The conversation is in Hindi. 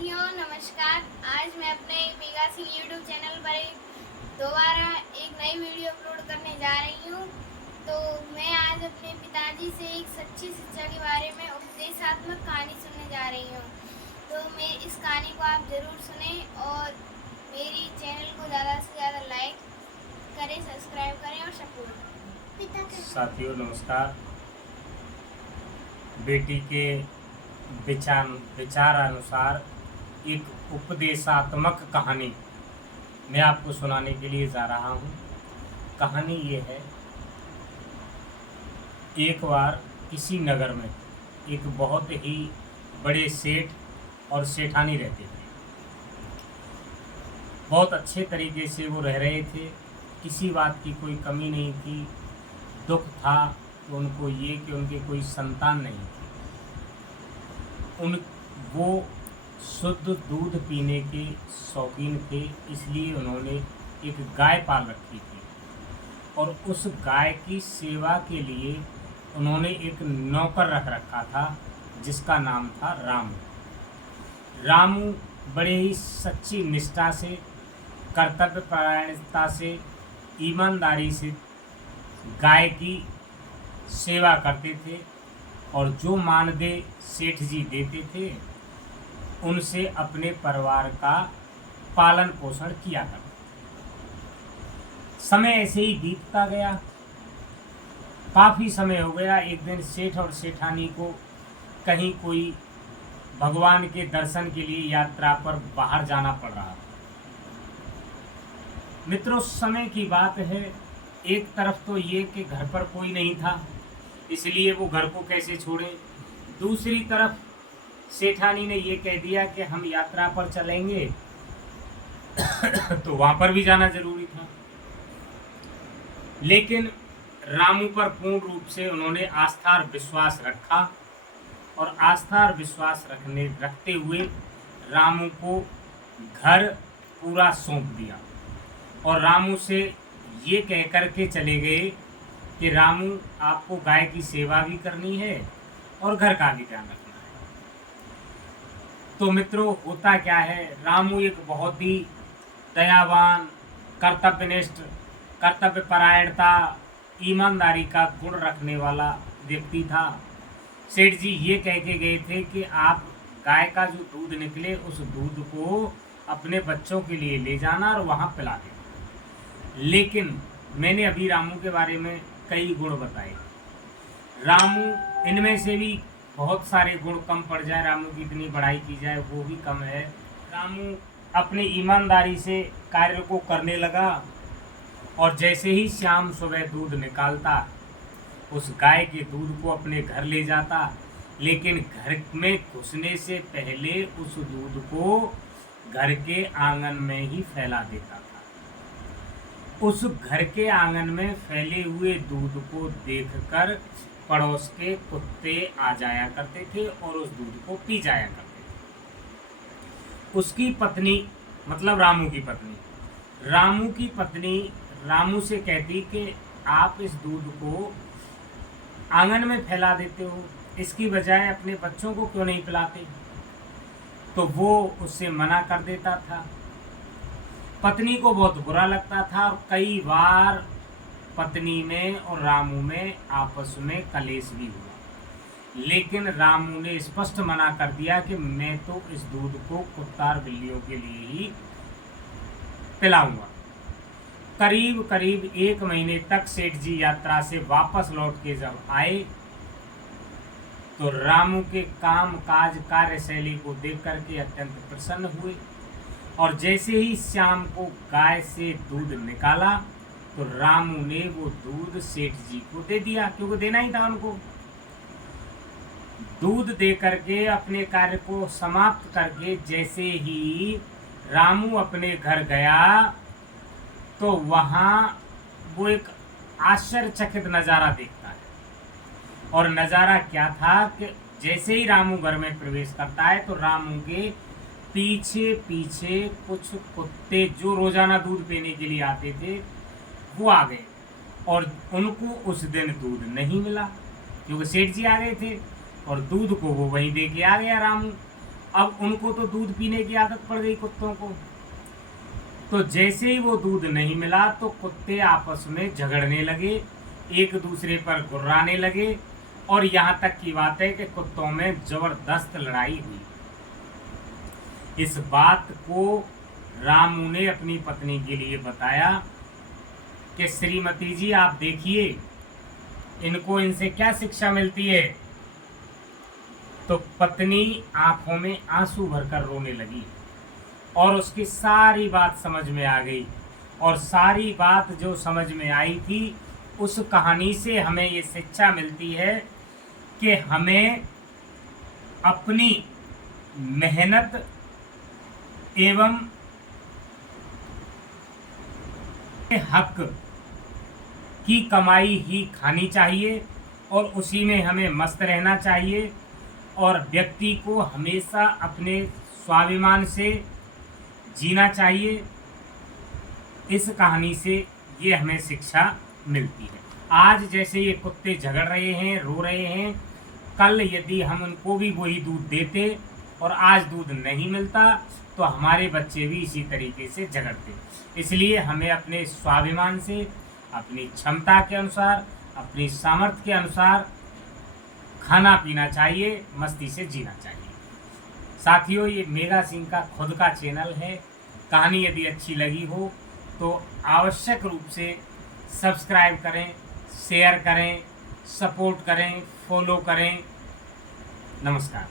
साथियों नमस्कार। आज मैं अपने मेगा सिंह यूट्यूब चैनल पर दोबारा एक नई वीडियो अपलोड करने जा रही हूँ। तो मैं आज अपने पिताजी से एक सच्ची शिक्षा के बारे में उपदेशात्मक कहानी सुनने जा रही हूँ। तो मैं इस कहानी को आप ज़रूर सुने और मेरी चैनल को ज़्यादा से ज़्यादा लाइक करें, सब्सक्राइब करें और सपोर्ट। साथियों नमस्कार। बेटी के विचार अनुसार एक उपदेशात्मक कहानी मैं आपको सुनाने के लिए जा रहा हूँ। कहानी ये है, एक बार किसी नगर में एक बहुत ही बड़े सेठ और सेठानी रहते थे। बहुत अच्छे तरीके से वो रह रहे थे, किसी बात की कोई कमी नहीं थी। दुख था तो उनको ये कि उनके कोई संतान नहीं थी। वो शुद्ध दूध पीने के शौकीन थे, इसलिए उन्होंने एक गाय पाल रखी थी और उस गाय की सेवा के लिए उन्होंने एक नौकर रख रखा था जिसका नाम था रामू। रामू बड़े ही सच्ची निष्ठा से, कर्तव्य परायणता से, ईमानदारी से गाय की सेवा करते थे और जो मानदेय सेठ जी देते थे उनसे अपने परिवार का पालन पोषण किया करते। समय ऐसे ही बीतता गया, काफ़ी समय हो गया। एक दिन सेठ और सेठानी को कहीं कोई भगवान के दर्शन के लिए यात्रा पर बाहर जाना पड़ रहा। मित्रों, समय की बात है, एक तरफ तो ये कि घर पर कोई नहीं था, इसलिए वो घर को कैसे छोड़े। दूसरी तरफ सेठानी ने ये कह दिया कि हम यात्रा पर चलेंगे तो वहां पर भी जाना जरूरी था। लेकिन रामू पर पूर्ण रूप से उन्होंने आस्था और विश्वास रखा और आस्था और विश्वास रखते हुए रामू को घर पूरा सौंप दिया और रामू से ये कह कर के चले गए कि रामू, आपको गाय की सेवा भी करनी है और घर का भी ध्यान रखना है। तो मित्रों, होता क्या है, रामू एक बहुत ही दयावान, कर्तव्यनिष्ठ, कर्तव्य परायणता, ईमानदारी का गुण रखने वाला व्यक्ति था। सेठ जी ये कह के गए थे कि आप गाय का जो दूध निकले उस दूध को अपने बच्चों के लिए ले जाना और वहाँ पिला देना। लेकिन मैंने अभी रामू के बारे में कई गुण बताए। रामू, इनमें से भी बहुत सारे गुण कम पड़ जाए, रामू की इतनी बड़ाई की जाए वो भी कम है। रामू अपनी ईमानदारी से कार्य को करने लगा और जैसे ही शाम सुबह दूध निकालता, उस गाय के दूध को अपने घर ले जाता, लेकिन घर में घुसने से पहले उस दूध को घर के आंगन में ही फैला देता था। उस घर के आंगन में फैले हुए दूध को देखकर पड़ोस के कुत्ते आ जाया करते थे और उस दूध को पी जाया करते थे। उसकी पत्नी, मतलब रामू की पत्नी रामू से कहती कि आप इस दूध को आंगन में फैला देते हो, इसकी बजाय अपने बच्चों को क्यों नहीं पिलाते। तो वो उससे मना कर देता था। पत्नी को बहुत बुरा लगता था और कई बार पत्नी में और रामू में आपस में कलेश भी हुआ। लेकिन रामू ने स्पष्ट मना कर दिया कि मैं तो इस दूध को कुत्ता और बिल्लियों के लिए ही पिलाऊंगा। करीब करीब 1 महीने तक सेठ जी यात्रा से वापस लौट के जब आए तो रामू के काम काज कार्यशैली को देख करके अत्यंत प्रसन्न हुए और जैसे ही शाम को गाय से दूध निकाला तो रामू ने वो दूध सेठ जी को दे दिया, क्योंकि देना ही था उनको। दूध दे करके अपने कार्य को समाप्त करके जैसे ही रामू अपने घर गया तो वहाँ वो एक आश्चर्यचकित नज़ारा देखता है। और नज़ारा क्या था कि जैसे ही रामू घर में प्रवेश करता है तो रामू के पीछे पीछे कुछ कुत्ते जो रोजाना दूध पीने के लिए आते थे वो आ गए और उनको उस दिन दूध नहीं मिला, क्योंकि सेठ जी आ गए थे और दूध को वो वहीं दे के आ गया रामू। अब उनको तो दूध पीने की आदत पड़ गई कुत्तों को, तो जैसे ही वो दूध नहीं मिला तो कुत्ते आपस में झगड़ने लगे, एक दूसरे पर गुर्राने लगे, और यहाँ तक की बात है कि कुत्तों में जबरदस्त लड़ाई हुई। इस बात को रामू ने अपनी पत्नी के लिए बताया कि श्रीमती जी आप देखिए इनको इनसे क्या शिक्षा मिलती है। तो पत्नी आंखों में आंसू भरकर रोने लगी और उसकी सारी बात समझ में आ गई, और सारी बात जो समझ में आई थी उस कहानी से हमें ये शिक्षा मिलती है कि हमें अपनी मेहनत एवं हक की कमाई ही खानी चाहिए और उसी में हमें मस्त रहना चाहिए, और व्यक्ति को हमेशा अपने स्वाभिमान से जीना चाहिए। इस कहानी से ये हमें शिक्षा मिलती है। आज जैसे ये कुत्ते झगड़ रहे हैं, रो रहे हैं, कल यदि हम उनको भी वही दूध देते और आज दूध नहीं मिलता तो हमारे बच्चे भी इसी तरीके से झगड़ते। इसलिए हमें अपने स्वाभिमान से, अपनी क्षमता के अनुसार, अपनी सामर्थ्य के अनुसार खाना पीना चाहिए, मस्ती से जीना चाहिए। साथियों, ये मेगा सिंह का खुद का चैनल है। कहानी यदि अच्छी लगी हो तो आवश्यक रूप से सब्सक्राइब करें, शेयर करें, सपोर्ट करें, फॉलो करें। नमस्कार।